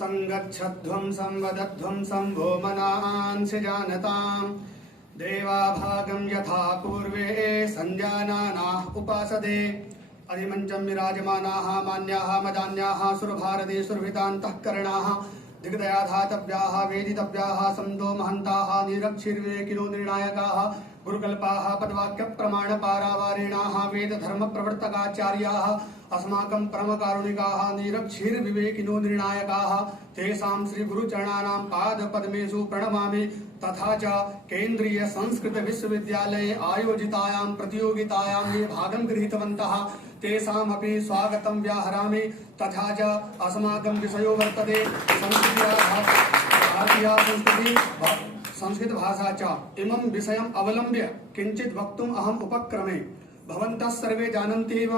संगच्छध्वं संवदध्वं संभो मनांसि जानताम् देवा भागं यथा पूर्वे संजानानाः उपासते अधिमञ्चं विराजमानाः मान्याः मदान्याः सुरभारते सुरभितान्तःकरणाः दिग्दया धातव्याः वेदितव्याः सन्तो महन्ताः निरक्षिर्विवेकिनो निर्णायकाः गुरुकल्पाः पदवाक्यप्रमाणपारावारेणाः वेदधर्मप्रवर्तकाचार्याः अस्माकं परमकारुणिकाः निरक्षिर्विवेकिनो निर्णायकाः तेषां श्रीगुरुचरणानां पादपद्मेषु प्रणमामि। तथा च केन्द्रीय संस्कृत विश्वविद्यालये आयोजितायां प्रतियोगितायां ये भागं गृहीतवन्तः तेषामपि स्वागतं व्याहरामि। तथा च अस्माकं विषयो वर्तते संस्कृत भाषा च इमं विषयम् अवलम्ब्य किञ्चित् वक्तुम् अहम् उपक्रमे। भवन्तः सर्वे जानन्ति एव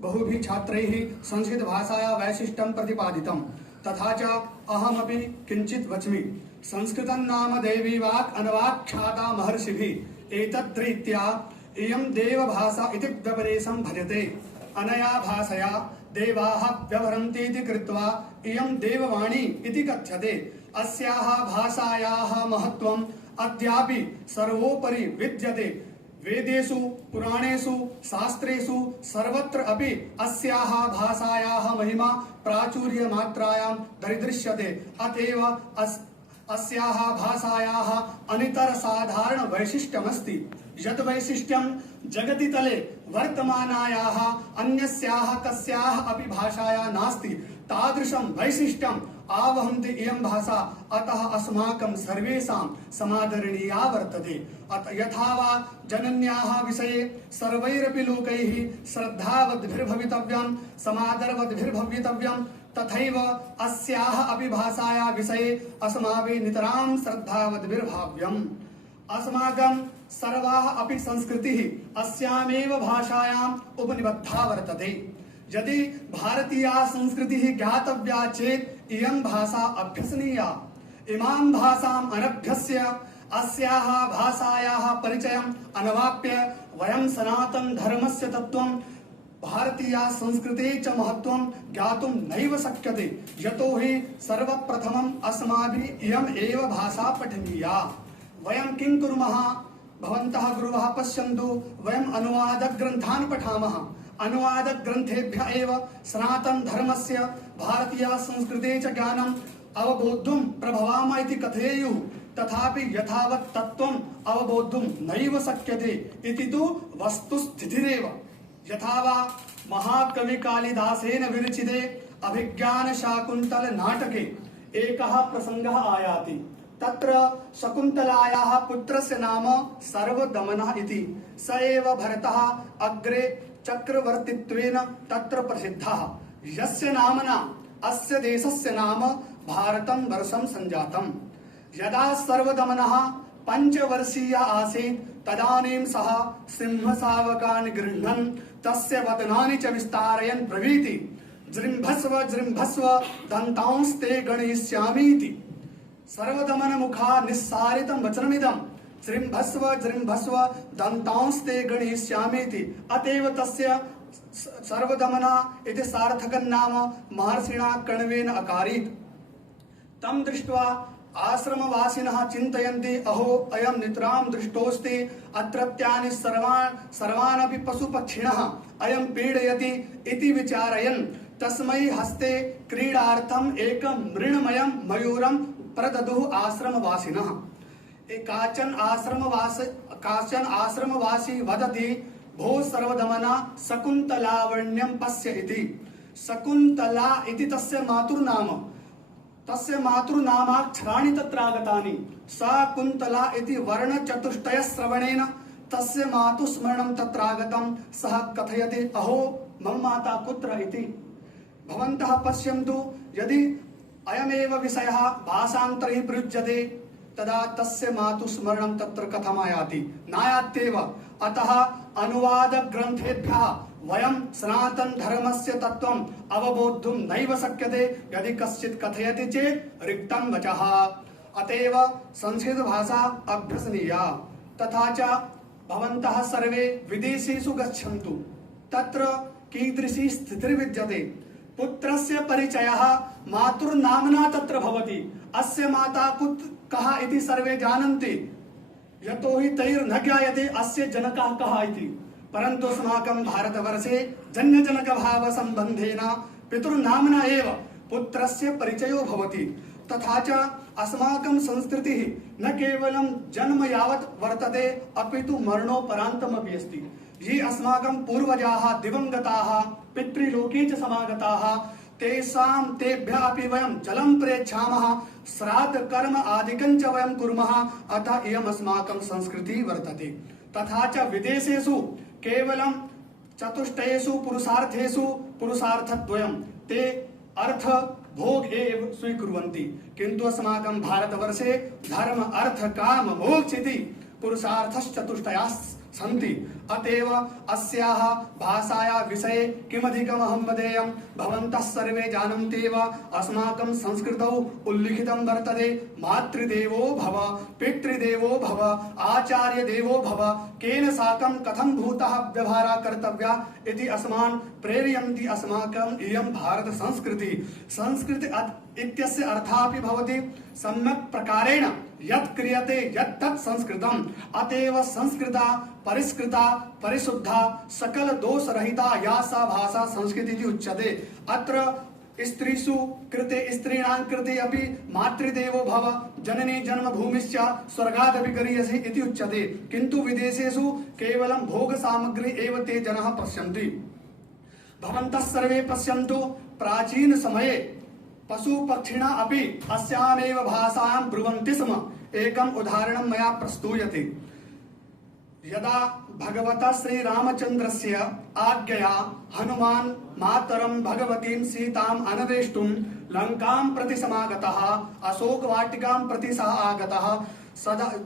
बहुभिः छात्रैः संस्कृत भाषायाः वैशिष्ट्यं प्रतिपादितं तथा च अहमपि किञ्चित् वच्मि। संस्कृतं नाम दैवी वाक् अनवाख्याता महर्षिभिः एतद्रीत्या इयं देवभाषा इति व्यपदेशं भजते। अनया भाषया देवाः व्यवहरन्ति इति कृत्वा इयं देववाणी इति कथ्यते। अस्याः भाषायाः महत्त्वम् अद्यापि सर्वोपरि विद्यते। वेदेषु पुराणेषु शास्त्रेषु सर्वत्र अपि अस्याः भाषायाः महिमा प्राचुर्यमात्रायां दरीदृश्यते। अतएव अस्याः भाषायाः अनितरसाधारण वैशिष्ट्यमस्ति। यत् वैशिष्ट्यं जगति तले वर्तमानायाः अन्यस्याः कस्याः अपि भाषायाः नास्ति तादृशं वैशिष्ट्यम् आवहन्ति इयं भाषा। अतः अस्माकं सर्वेषां समादरणीया वर्तते। यथा वा जनन्याः विषये सर्वैरपि लोकैः श्रद्धावद्भिर्भवितव्यं समादरवद्भिर्भवितव्यं तथैव अस्याः अपि भाषायाः विषये अस्माभिः नितरां श्रद्धावद्भिर्भाव्यम्। अस्माकं सर्वाः अपि संस्कृतिः अस्यामेव भाषायाम् उपनिबद्धा वर्तते। यदि भारतीया संस्कृतिः ज्ञातव्या चेत् इयं भाषा अभ्यसनीया। इमां भाषाम् अनभ्यस्य अस्याः भाषायाः परिचयम् अनवाप्य वयं सनातन धर्मस्य तत्त्वं भारतीया संस्कृतेः च महत्त्वं ज्ञातुं नैव शक्यते। यतो हि सर्वप्रथमम् अस्माभिः इयम् एव भाषा पठनीया। वयं किं कुर्मः? भवन्तः गुरुवः पश्यन्तु, वयम् अनुवादग्रन्थान् पठामः। अनुवादग्रन्थेभ्यः एव सनातन धर्मस्य भारतीय संस्कृतेः च ज्ञानम् अवबोद्धुं प्रभवामः इति कथयेयुः। तथापि यथावत् तत्त्वम् अवबोद्धुं नैव शक्यते इति तु वस्तुस्थितिरेव। यथा वा महाकवि कालिदासेन विरचिते अभिज्ञान शाकुन्तल नाटके एकः प्रसङ्गः आयाति। तत्र शकुन्तलायाः पुत्रस्य नाम सर्वदमनः इति। स एव भरतः अग्रे चक्रवर्तित्वेन तत्र प्रसिद्धः। यस्य नामना अस्य देशस्य नाम भारतं वर्षं सञ्जातम्। यदा सर्वदमनः 5 वर्षीयः आसीत् तदानीं सः सिंहशावकान् गृह्णन् तस्य वदनानि च विस्तारयन् ब्रवीति जृम्भस्व जृम्भस्व दन्तांस्ते गणयिष्यामीति। सर्वदमन मुखा निस्सारितं वचनमिदं जृम्भस्व जृम्भस्व दन्तांस्ते गणयिष्यामीति। अतएव तस्य सर्वदमना इति सार्थकं नाम महर्षिणा कण्वेन अकारीत्। तं दृष्ट्वा आश्रमवासिनः चिन्तयन्ति अहो अयं नितरां दृष्टोऽस्ति। अत्रत्यानि सर्वानपि पशुपक्षिणः अयं पीडयति इति विचारयन् तस्मै हस्ते क्रीडार्थम् एकं मृण्मयं मयूरं प्रददुः आश्रमवासिनः। काचन आश्रमवासी वदति भो सर्वदमना शकुन्तलावण्यं पश्य इति। शकुन्तला इति तस्य मातुर्नाम। तस्य मातृनामाक्षराणि तत्र आगतानि। शकुन्तला इति वर्णचतुष्टयश्रवणेन तस्य मातुस्मरणं तत्र आगतं। सः कथयति अहो मम माता कुत्र इति। भवन्तः पश्यन्तु, यदि अयमेव विषयः भाषान्तरैः प्रयुज्यते तदा तस्य मातुस्मरणं तत्र कथमायाति? नायात्येव। अतः अनुवादग्रन्थेभ्यः वयं सनातन धर्मस्य तत्त्वम् अवबोद्धुं नैव शक्यते यदि कश्चित् कथयति चेत् रिक्तं वचः। अतएव संस्कृत भाषा अभ्यसनीया। तथा च भवन्तः सर्वे विदेशेषु गच्छन्तु, तत्र कीदृशी स्थितिर्विद्यते पुत्रस्य परिचयः मातुर्नाम्ना तत्र भवति। अस्य माता कः इति सर्वे जानन्ति, यतो हि तैर्न ज्ञायते अस्य जनकः कः इति। परन्तु अस्माकं भारतवर्षे जन्यजनकभाव सम्बन्धेन पितृनाम्ना एव पुत्रस्य परिचयो भवति। तथा च अस्माकं संस्कृतिः न केवलं जन्म यावत् वर्तते अपितु मरणोपरान्तमपि अस्ति। ये अस्माकं पूर्वजाः दिवंगताः पितृलोके च समागताः तेभ्यः अपि वयं जलं प्रेच्छामः, श्राद्ध कर्म आदिकं च वयं कुर्मः। अतः इयम् अस्माकं संस्कृतिः वर्तते। तथा च विदेशेषु केवलं चतुष्टयेषु पुरुषार्थेषु पुरुषार्थद्वयं ते अर्थ भोग एव स्वीकुर्वन्ति, किन्तु अस्माकं भारतवर्षे धर्म अर्थ काम मोक्ष इति पुरुषार्थश्चतुष्टयाः सन्ति। अतएव अस्याः भाषायाः विषये किमधिकमहं वदेयं। भवन्तः सर्वे जानन्त्येव अस्माकं संस्कृतौ उल्लिखितं वर्तते मातृदेवो भव, पितृदेवो भव, आचार्यदेवो भव, केन साकं कथं भूतः व्यवहारः कर्तव्यः इति अस्मान् प्रेरयन्ति अस्माकम् इयं भारत संस्कृतिः। संस्कृति इत्यस्य अर्थः अपि भवति सम्यक् प्रकारेण यत् क्रियते यत् तत् संस्कृतम्। अतएव संस्कृता परिष्कृता परिशुद्धा सकल दोष रहिता या सा भाषा संस्कृति इति उच्यते। अत्र स्त्रीषु कृते स्त्रीणां कृते अपि मातृदेवो भव, जननी जन्मभूमिश्च स्वर्गादपि गरीयसी इति उच्यते। किन्तु विदेशेषु केवलं भोग सामग्री एव ते जनाः पश्यन्ति। भवन्तः सर्वे पश्यन्तु, प्राचीन समये पशु पक्षिणा अपि अस्यामेव भाषायां ब्रुवन्ति स्म। एकम् उदाहरणं मया प्रस्तूयते। यदा भगवता श्रीरामचन्द्रस्य आज्ञया हनुमान् मातरं भगवतीं सीताम् अन्वेष्टुं लङ्कां प्रति समागतः, अशोकवाटिकां प्रति सः आगतः,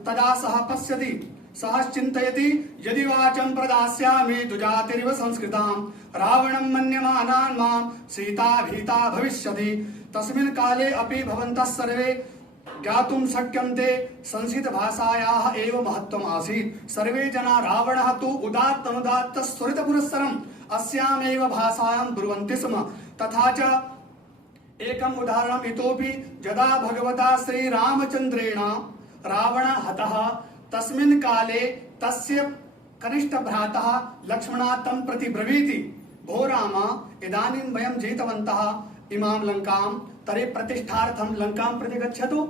तदा सः पश्यति, सः चिन्तयति यदि वाचं प्रदास्यामि दुजातिरिव संस्कृतां रावणं मन्यमानान् मां सीता भीता भविष्यति। तस्मिन् काले अपि भवन्तः सर्वे ज्ञातुं शक्यन्ते संस्कृत भाषायाः एव महत्त्वम् आसीत्। सर्वे जना रावणः तु उदात्त अनुदात्त स्वरितपुरस्सरम् अस्यामेव भाषायां ब्रुवन्ति स्म। तथा च एकम् उदाहरणम् इतोपि, यदा भगवता श्रीरामचन्द्रेण रावणः हतः तस्मिन् काले तस्य कनिष्ठ भ्रातः लक्ष्मणः तं प्रति ब्रवीति, भो राम, इदानीं वयं जितवन्तः इमां लङ्कां, तर्हि प्रतिष्ठार्थं लङ्कां प्रति गच्छतु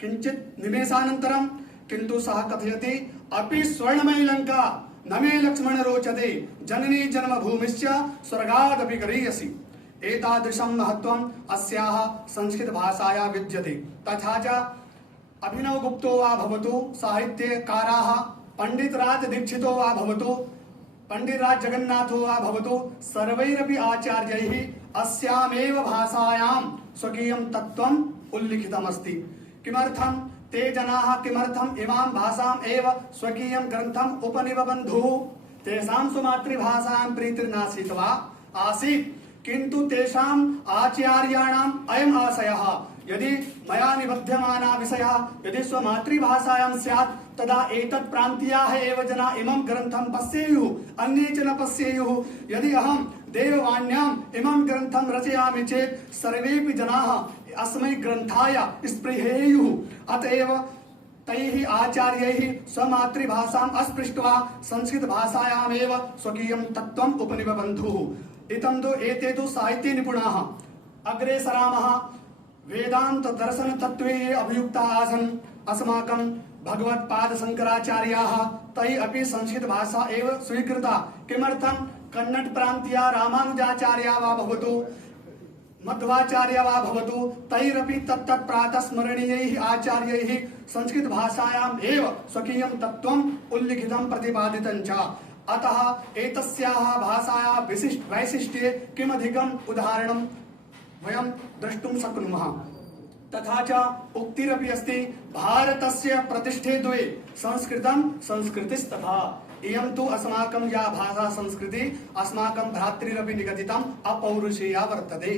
किञ्चित् निमेषानन्तरं। किन्तु सः कथयति, अपि स्वर्णमयी लङ्का न मे लक्ष्मण रोचते, जननी जन्मभूमिश्च स्वर्गादपि गरीयसी। एतादृशं महत्त्वम् अस्याः संस्कृत भाषायाः विद्यते। तथा च अभिनवगुप्तो वा भवतु, साहित्यकाराः पंडितराज दीक्षितो वा भवतु, पंडितराज जगन्नाथो वा भवतु, सर्वैरपि आचार्यैः अस्यामेव भाषायां स्वकीयं तत्त्वम् उल्लिखितमस्ति। किमर्थं ते जनाः किमर्थम् इमां भाषाम् एव स्वकीयं ग्रन्थम् उपनिबबन्धुः? तेषां स्वमातृभाषायां प्रीतिर्नासीत् वा? आसीत्, किन्तु तेषाम् आचार्याणाम् अयम् आशयः, यदि मया निबध्यमाना विषयः यदि स्वमातृभाषायां स्यात् तदा एतत् प्रान्तीयाः एव जना इमं ग्रन्थं पश्येयुः, अन्ये च न पश्येयुः। यदि अहं देववाण्याम् इमं ग्रन्थं रचयामि चेत् सर्वेपि जनाः अस्मै ग्रन्थाय स्पृहेयुः। अतएव तैः आचार्यैः स्वमातृभाषाम् अस्पृष्ट्वा संस्कृत भाषायामेव स्वकीयं तत्त्वम् उपनिबबन्धुः। इदं तु एते तु साहित्ये निपुणाः। अग्रे सरामः। वेदांत दर्शन तत्त्वे ये अभियुक्ताः आसन् अस्माकं भगवत्पाद शंकराचार्याः, तैः अपि संस्कृत भाषा एव स्वीकृता। किमर्थं? कन्नड प्रान्तीया रामानुजाचार्या वा भवतु, मध्वाचार्या वा भवतु, तैरपि तत्तत् प्रातः स्मरणीयैः आचार्यैः संस्कृत भाषायाम् एव स्वकीयं तत्त्वम् उल्लिखितं प्रतिपादितं च। अतः एतस्याः भाषायाः वैशिष्ट्ये किमधिकम् उदाहरणं वयं द्रष्टुं शक्नुमः। तथा च उक्तिरपि अस्ति, भारतस्य प्रतिष्ठे द्वे संस्कृतं संस्कृतिस्तथा। इयं तु अस्माकं या भाषा संस्कृति अस्माकं भ्रातृरपि निगदितम् अपौरुषेया वर्तते।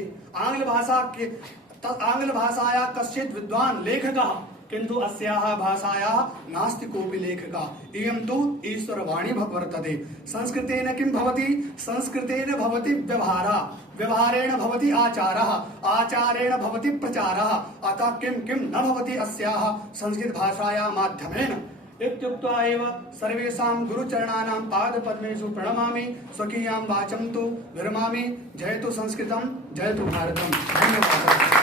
आङ्ग्लभाषायाः कश्चित् विद्वान् लेखकः किन्तु अस्याः भाषायाः नास्ति कोऽपि लेखकः। इयं तु ईश्वरवाणी वर्तते। संस्कृतेन किं भवति? संस्कृतेन भवति व्यवहारः, व्यवहारेण भवति आचारः, आचारेण भवति प्रचारः। अतः किं किं न भवति अस्याः संस्कृतभाषायाः माध्यमेन इत्युक्त्वा एव सर्वेषां गुरुचरणानां पादपद्मेषु प्रणमामि, स्वकीयां वाचं तु विरमामि। जयतु संस्कृतं, जयतु भारतम्। धन्यवादः।